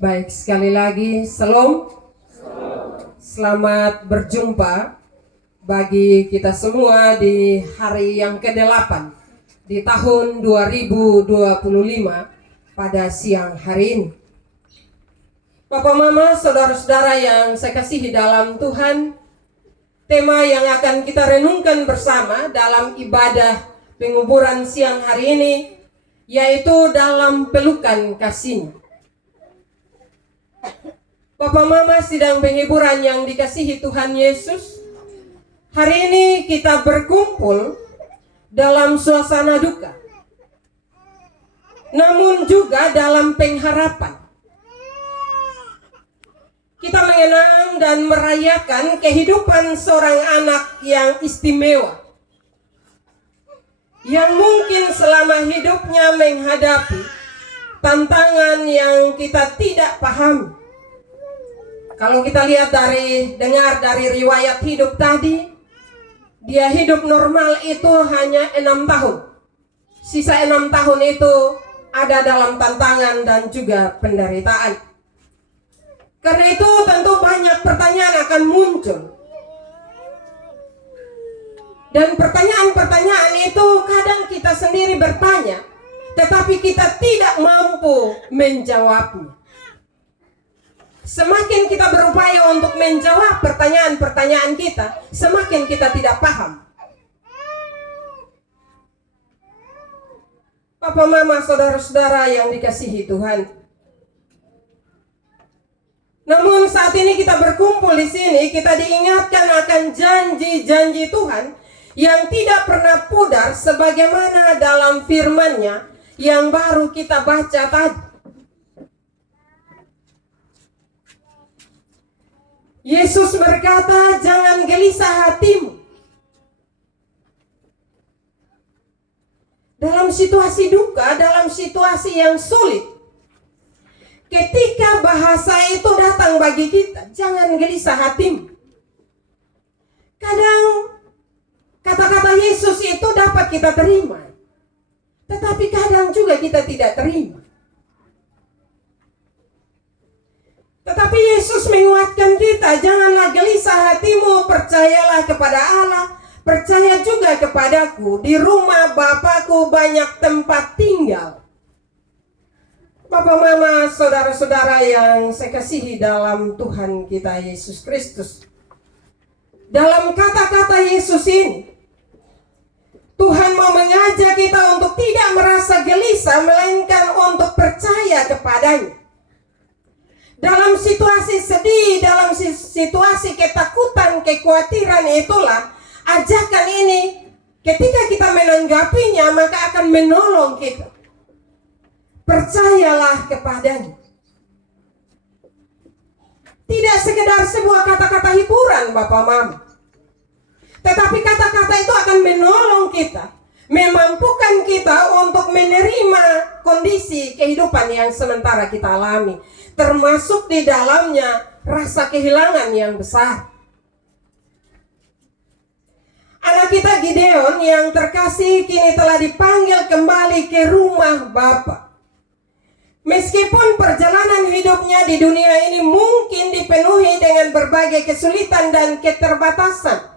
Baik, sekali lagi, Shalom. Selamat berjumpa bagi kita semua di hari yang ke-8 di tahun 2025 pada siang hari ini. Bapak, Mama, saudara-saudara yang saya kasihi dalam Tuhan, tema yang akan kita renungkan bersama dalam ibadah penguburan siang hari ini yaitu dalam pelukan kasih-Nya. Bapak Mama sidang penghiburan yang dikasihi Tuhan Yesus, hari ini kita berkumpul dalam suasana duka, namun juga dalam pengharapan. Kita mengenang dan merayakan kehidupan seorang anak yang istimewa, yang mungkin selama hidupnya menghadapi tantangan yang kita tidak pahami. Kalau kita lihat dengar dari riwayat hidup tadi, dia hidup normal itu hanya 6 tahun. Sisa 6 tahun itu ada dalam tantangan dan juga penderitaan. Karena itu tentu banyak pertanyaan akan muncul. Dan pertanyaan-pertanyaan itu kadang kita sendiri bertanya, tetapi kita tidak mampu menjawabnya. Semakin kita berupaya untuk menjawab pertanyaan-pertanyaan kita, semakin kita tidak paham. Bapak, Mama, saudara-saudara yang dikasihi Tuhan. Namun saat ini kita berkumpul di sini, kita diingatkan akan janji-janji Tuhan yang tidak pernah pudar sebagaimana dalam firman-Nya yang baru kita baca tadi. Yesus berkata, jangan gelisah hatimu. Dalam situasi duka, dalam situasi yang sulit, ketika bahasa itu datang bagi kita, jangan gelisah hatimu. Kadang kata-kata Yesus itu dapat kita terima, tetapi kadang juga kita tidak terima. Tetapi Yesus menguatkan kita, janganlah gelisah hatimu, percayalah kepada Allah, percaya juga kepadaku. Di rumah Bapakku banyak tempat tinggal. Bapak, Mama, saudara-saudara yang saya kasihi dalam Tuhan kita Yesus Kristus. Dalam kata-kata Yesus ini, Tuhan mau mengajak kita untuk tidak merasa gelisah, melainkan untuk percaya kepadanya. Dalam situasi sedih, dalam situasi ketakutan, kekhawatiran, itulah ajakan ini ketika kita menanggapinya maka akan menolong kita. Percayalah kepadanya. Tidak sekedar sebuah kata-kata hiburan, Bapak, Mama, tetapi kata-kata itu akan menolong kita, memampukan kita untuk menerima kondisi kehidupan yang sementara kita alami, termasuk di dalamnya rasa kehilangan yang besar. Anak kita Gideon yang terkasih kini telah dipanggil kembali ke rumah Bapa. Meskipun perjalanan hidupnya di dunia ini mungkin dipenuhi dengan berbagai kesulitan dan keterbatasan,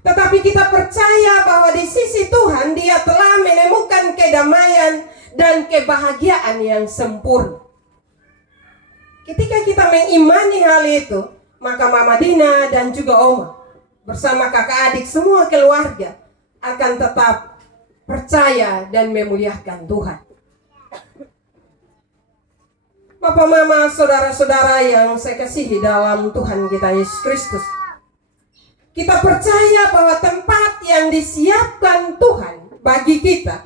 tetapi kita percaya bahwa di sisi Tuhan dia telah menemukan kedamaian dan kebahagiaan yang sempurna. Ketika kita mengimani hal itu, maka Mama Dina dan juga Oma bersama kakak adik semua keluarga akan tetap percaya dan memuliakan Tuhan. Bapak, Mama, saudara-saudara yang saya kasihi dalam Tuhan kita Yesus Kristus, kita percaya bahwa tempat yang disiapkan Tuhan bagi kita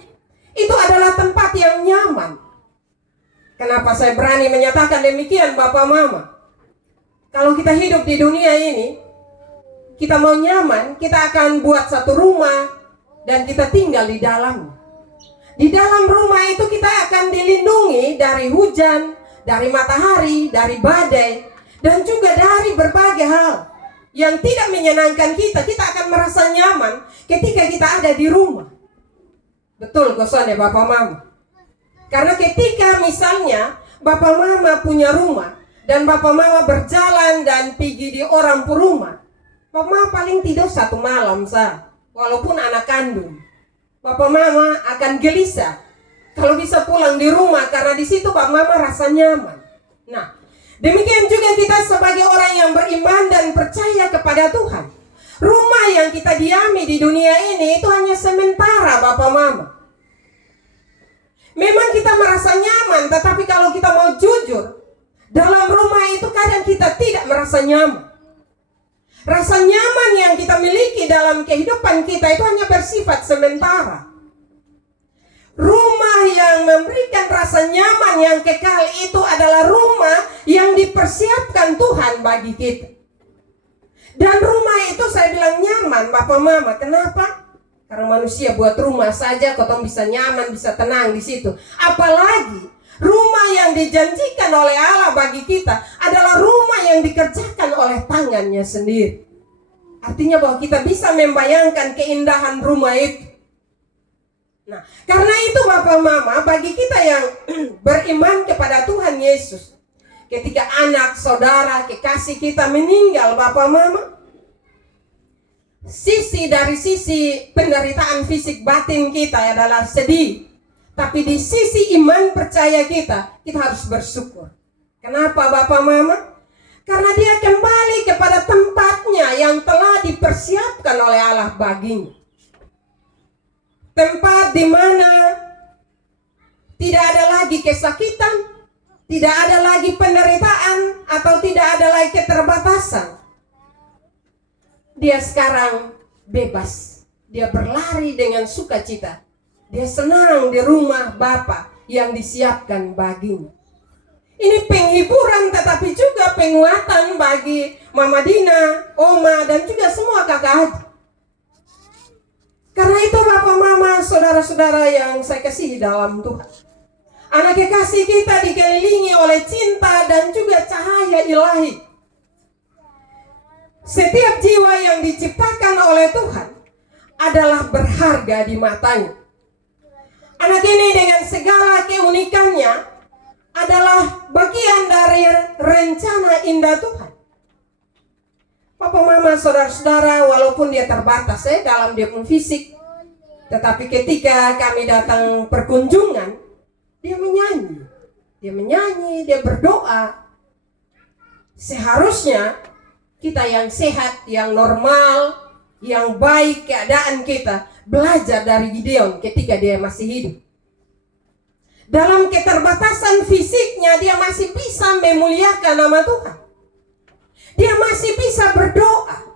itu adalah tempat yang nyaman. Kenapa saya berani menyatakan demikian, Bapak, Mama? Kalau kita hidup di dunia ini, kita mau nyaman, kita akan buat satu rumah dan kita tinggal di dalam. Di dalam rumah itu kita akan dilindungi dari hujan, dari matahari, dari badai, dan juga dari berbagai hal yang tidak menyenangkan kita. Kita akan merasa nyaman ketika kita ada di rumah. Betul, kosan ya Bapak, Mama? Karena ketika misalnya Bapak Mama punya rumah dan Bapak Mama berjalan dan pergi di orang rumah, Bapak Mama paling tidur 1 malam sah, walaupun anak kandung. Bapak Mama akan gelisah kalau bisa pulang di rumah karena di situ Bapak Mama rasa nyaman. Nah, demikian juga kita sebagai orang yang beriman dan percaya kepada Tuhan. Rumah yang kita diami di dunia ini itu hanya sementara, Bapak Mama. Memang kita merasa nyaman, tetapi kalau kita mau jujur, dalam rumah itu kadang kita tidak merasa nyaman. Rasa nyaman yang kita miliki dalam kehidupan kita itu hanya bersifat sementara. Rumah yang memberikan rasa nyaman yang kekal itu adalah rumah yang dipersiapkan Tuhan bagi kita. Dan rumah itu saya bilang nyaman, Bapak Mama. Kenapa? Karena manusia buat rumah saja, kotong bisa nyaman, bisa tenang di situ. Apalagi rumah yang dijanjikan oleh Allah bagi kita adalah rumah yang dikerjakan oleh tangannya sendiri. Artinya bahwa kita bisa membayangkan keindahan rumah itu. Nah, karena itu Bapak Mama, bagi kita yang beriman kepada Tuhan Yesus, ketika anak, saudara, kekasih kita meninggal, Bapak Mama, dari sisi penderitaan fisik batin kita adalah sedih. Tapi di sisi iman percaya kita harus bersyukur. Kenapa Bapak Mama? Karena dia kembali kepada tempatnya yang telah dipersiapkan oleh Allah baginya. Tempat di mana tidak ada lagi kesakitan, tidak ada lagi penderitaan, atau tidak ada lagi keterbatasan. Dia sekarang bebas. Dia berlari dengan sukacita. Dia senang di rumah Bapa yang disiapkan baginya. Ini penghiburan tetapi juga penguatan bagi Mama Dina, Oma, dan juga semua kakak adik. Karena itu Bapak Mama, saudara-saudara yang saya kasihi dalam Tuhan, anak kekasih kita dikelilingi oleh cinta dan juga cahaya ilahi. Setiap jiwa yang diciptakan oleh Tuhan adalah berharga di matanya. Anak ini dengan segala keunikannya adalah bagian dari rencana indah Tuhan. Bapak Mama, saudara-saudara, walaupun dia terbatas dalam dia pun fisik, tetapi ketika kami datang perkunjungan, dia menyanyi, dia berdoa. Seharusnya kita yang sehat, yang normal, yang baik keadaan kita, belajar dari Gideon ketika dia masih hidup. Dalam keterbatasan fisiknya, dia masih bisa memuliakan nama Tuhan. Dia masih bisa berdoa.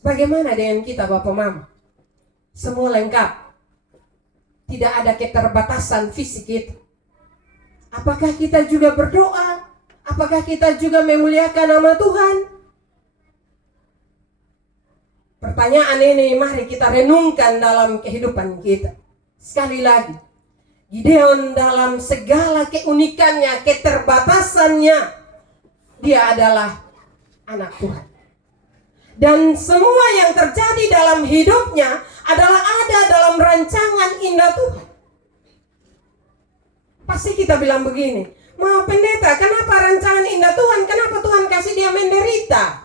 Bagaimana dengan kita Bapak Mama? Semua lengkap. Tidak ada keterbatasan fisik itu. Apakah kita juga berdoa? Apakah kita juga memuliakan nama Tuhan? Pertanyaan ini mari kita renungkan dalam kehidupan kita. Sekali lagi, Gideon dalam segala keunikannya, keterbatasannya, dia adalah anak Tuhan. Dan semua yang terjadi dalam hidupnya adalah ada dalam rancangan indah Tuhan. Pasti kita bilang begini, "Ma pendeta, kenapa rancangan indah Tuhan? Kenapa Tuhan kasih dia menderita?"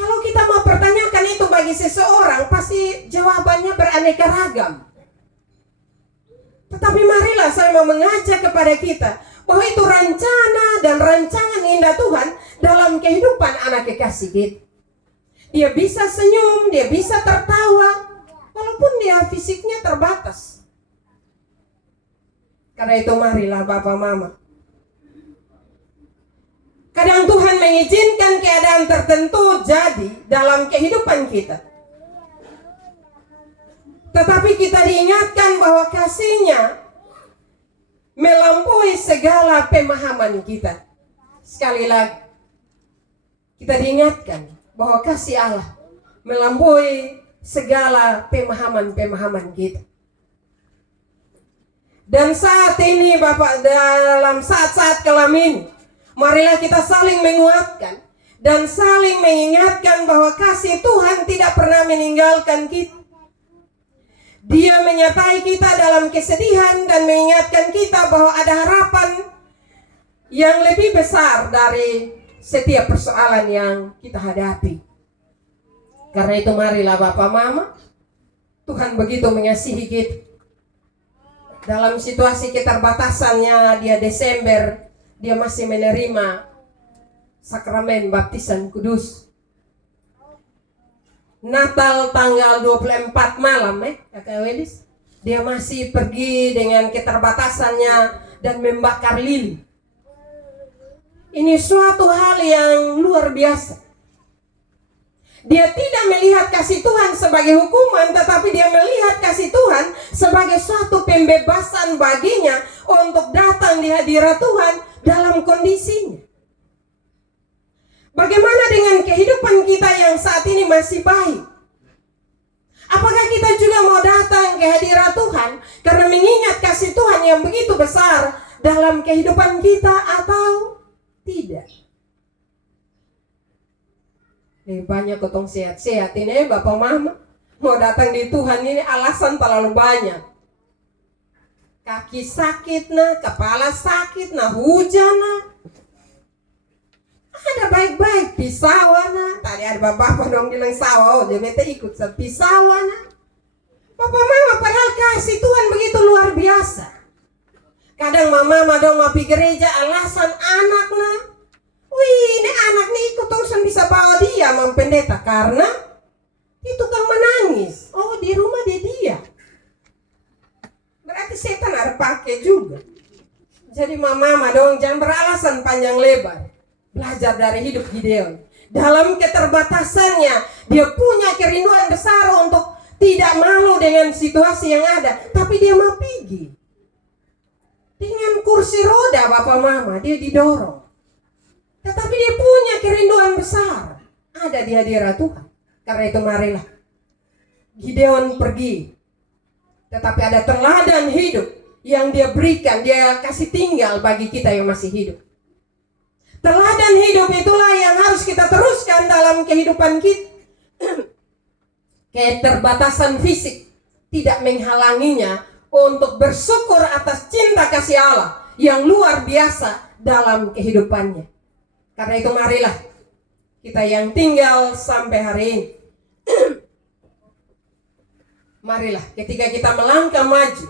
Kalau kita mau pertanyakan itu bagi seseorang, pasti jawabannya beraneka ragam. Tetapi marilah saya mau mengajak kepada kita bahwa itu rencana dan rancangan indah Tuhan dalam kehidupan anak kekasih kita. Dia bisa senyum, dia bisa tertawa, walaupun dia fisiknya terbatas. Karena itu marilah Bapak Mama. Kadang Tuhan mengizinkan keadaan tertentu jadi dalam kehidupan kita. Tetapi kita diingatkan bahwa kasih-Nya melampaui segala pemahaman kita. Sekali lagi, kita diingatkan bahwa kasih Allah melampaui segala pemahaman-pemahaman kita. Dan saat ini Bapak, dalam saat-saat kelam ini, marilah kita saling menguatkan dan saling mengingatkan bahwa kasih Tuhan tidak pernah meninggalkan kita. Dia menyertai kita dalam kesedihan dan mengingatkan kita bahwa ada harapan yang lebih besar dari setiap persoalan yang kita hadapi. Karena itu marilah Bapak Mama, Tuhan begitu mengasihi kita. Dalam situasi keterbatasannya dia Desember, dia masih menerima sakramen baptisan kudus. Natal tanggal 24 malam Kakak Welis, dia masih pergi dengan keterbatasannya dan membakar lilin. Ini suatu hal yang luar biasa. Dia tidak melihat kasih Tuhan sebagai hukuman, tetapi dia melihat kasih Tuhan sebagai suatu pembebasan baginya untuk datang di hadirat Tuhan dalam kondisinya. Bagaimana dengan kehidupan kita yang saat ini masih baik? Apakah kita juga mau datang ke hadirat Tuhan karena mengingat kasih Tuhan yang begitu besar dalam kehidupan kita atau tidak? Banyak ketong sehat-sehat ini Bapak Mama, mau datang di Tuhan ini alasan terlalu banyak. Kaki sakit nah, kepala sakit nah, hujan nah. Ada baik-baik pisawana. Tadi ada bapak dong bilang sawah, dia bete ikut pisawana. Bapak Mama padahal kasih Tuhan begitu luar biasa. Kadang mama dong mau pergi gereja alasan anaknya. Wih, ini anak nih ikut terus bisa bawa dia pendeta karena itu kan menangis. Oh, di rumah dia. Berarti setan ada pakai juga. Jadi mama dong jangan beralasan panjang lebar. Belajar dari hidup Gideon. Dalam keterbatasannya, dia punya kerinduan besar untuk tidak malu dengan situasi yang ada. Tapi dia mau pergi. Dengan kursi roda Bapak Mama, dia didorong. Tetapi dia punya kerinduan besar. Ada di hadirat Tuhan. Karena itu marilah. Gideon pergi. Tetapi ada teladan hidup yang dia berikan, dia kasih tinggal bagi kita yang masih hidup. Teladan hidup itulah yang harus kita teruskan dalam kehidupan kita. Keterbatasan fisik tidak menghalanginya untuk bersyukur atas cinta kasih Allah yang luar biasa dalam kehidupannya. Karena itu marilah kita yang tinggal sampai hari ini. Marilah ketika kita melangkah maju,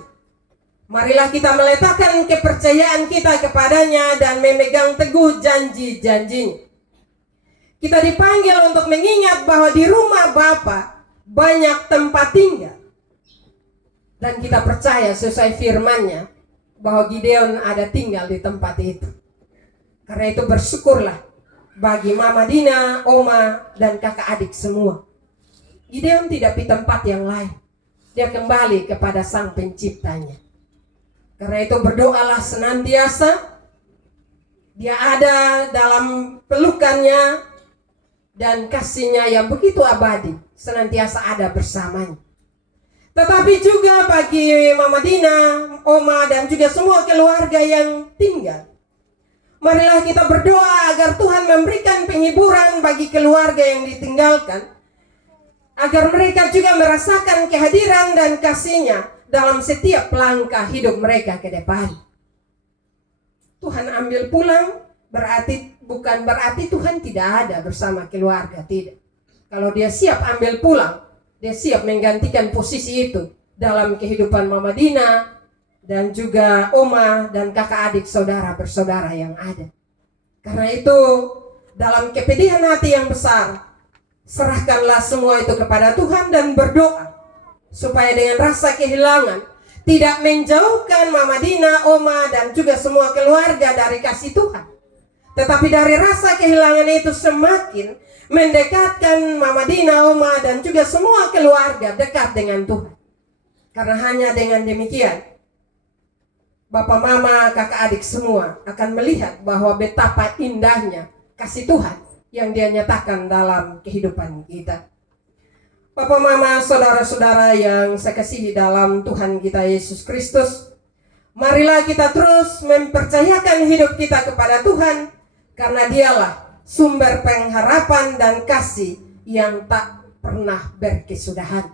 marilah kita meletakkan kepercayaan kita kepadanya dan memegang teguh janji-janjinya. Kita dipanggil untuk mengingat bahwa di rumah Bapa banyak tempat tinggal. Dan kita percaya sesuai firman-Nya bahwa Gideon ada tinggal di tempat itu. Karena itu bersyukurlah bagi Mama Dina, Oma, dan kakak adik semua. Gideon tidak di tempat yang lain. Dia kembali kepada Sang Penciptanya. Karena itu berdoalah senantiasa. Dia ada dalam pelukannya dan kasihnya yang begitu abadi senantiasa ada bersamanya. Tetapi juga bagi Mama Dina, Oma, dan juga semua keluarga yang tinggal, marilah kita berdoa agar Tuhan memberikan penghiburan bagi keluarga yang ditinggalkan, agar mereka juga merasakan kehadiran dan kasih-Nya dalam setiap langkah hidup mereka ke depan. Tuhan ambil pulang bukan berarti Tuhan tidak ada bersama keluarga, tidak. Kalau dia siap ambil pulang, dia siap menggantikan posisi itu dalam kehidupan Mama Dina dan juga Oma dan kakak adik saudara bersaudara yang ada. Karena itu dalam kepedihan hati yang besar, serahkanlah semua itu kepada Tuhan dan berdoa supaya dengan rasa kehilangan tidak menjauhkan Mama Dina, Oma, dan juga semua keluarga dari kasih Tuhan. Tetapi dari rasa kehilangan itu semakin mendekatkan Mama Dina, Oma, dan juga semua keluarga dekat dengan Tuhan. Karena hanya dengan demikian, Bapak, Mama, kakak adik semua akan melihat bahwa betapa indahnya kasih Tuhan yang Dia nyatakan dalam kehidupan kita. Bapak, Mama, saudara-saudara yang saya kasihi dalam Tuhan kita Yesus Kristus, marilah kita terus mempercayakan hidup kita kepada Tuhan, karena Dialah sumber pengharapan dan kasih yang tak pernah berkesudahan.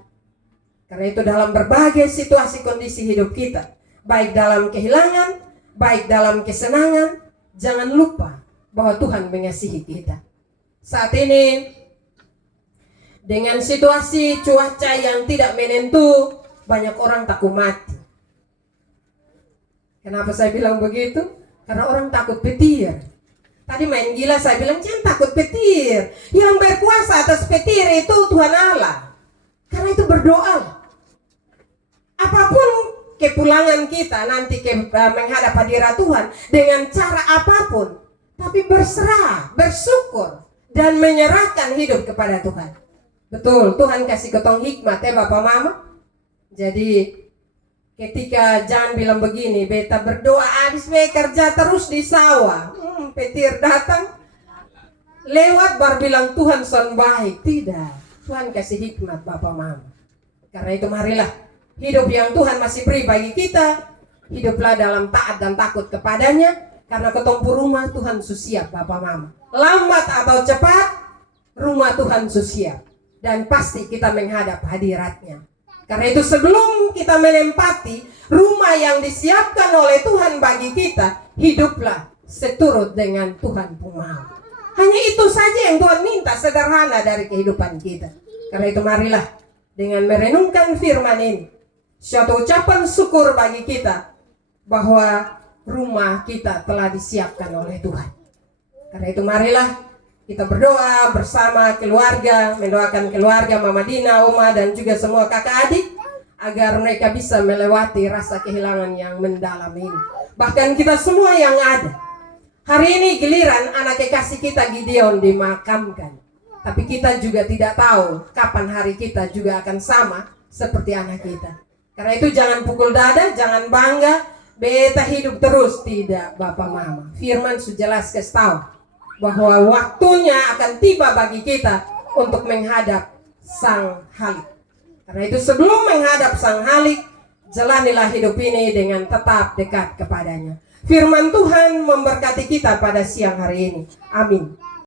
Karena itu dalam berbagai situasi kondisi hidup kita, baik dalam kehilangan, baik dalam kesenangan, jangan lupa bahwa Tuhan mengasihi kita. Saat ini dengan situasi cuaca yang tidak menentu, banyak orang takut mati. Kenapa saya bilang begitu? Karena orang takut petir. Tadi main gila saya bilang jangan takut petir. Yang berkuasa atas petir itu Tuhan Allah. Karena itu berdoa. Apapun kepulangan kita nanti menghadap hadirat Tuhan dengan cara apapun, tapi berserah, bersyukur, dan menyerahkan hidup kepada Tuhan. Betul, Tuhan kasih ketong hikmat ya Bapak Mama. Jadi ketika jangan bilang begini, beta berdoa habis kerja terus di sawah, petir datang lewat bar bilang Tuhan son baik. Tidak, Tuhan kasih hikmat Bapak Mama. Karena itu marilah hidup yang Tuhan masih beri bagi kita, hiduplah dalam taat dan takut kepadanya. Karena ketompu rumah Tuhan susiap Bapak Mama. Lambat atau cepat, rumah Tuhan susiap. Dan pasti kita menghadap hadiratnya. Karena itu sebelum kita menempati rumah yang disiapkan oleh Tuhan bagi kita, hiduplah seturut dengan Tuhan pun mau. Hanya itu saja yang Tuhan minta, sederhana dari kehidupan kita. Karena itu marilah dengan merenungkan firman ini, suatu ucapan syukur bagi kita bahwa rumah kita telah disiapkan oleh Tuhan. Karena itu marilah kita berdoa bersama keluarga, mendoakan keluarga Mama Dina, Oma, dan juga semua kakak adik agar mereka bisa melewati rasa kehilangan yang mendalam ini. Bahkan kita semua yang ada. Hari ini giliran anak kekasih kita Gideon dimakamkan. Tapi kita juga tidak tahu kapan hari kita juga akan sama seperti anak kita. Karena itu jangan pukul dada, jangan bangga, beta hidup terus. Tidak Bapak Mama. Firman sudah jelas kasih tahu bahwa waktunya akan tiba bagi kita untuk menghadap Sang Halik. Karena itu sebelum menghadap Sang Halik, jalanilah hidup ini dengan tetap dekat kepadanya. Firman Tuhan memberkati kita pada siang hari ini. Amin.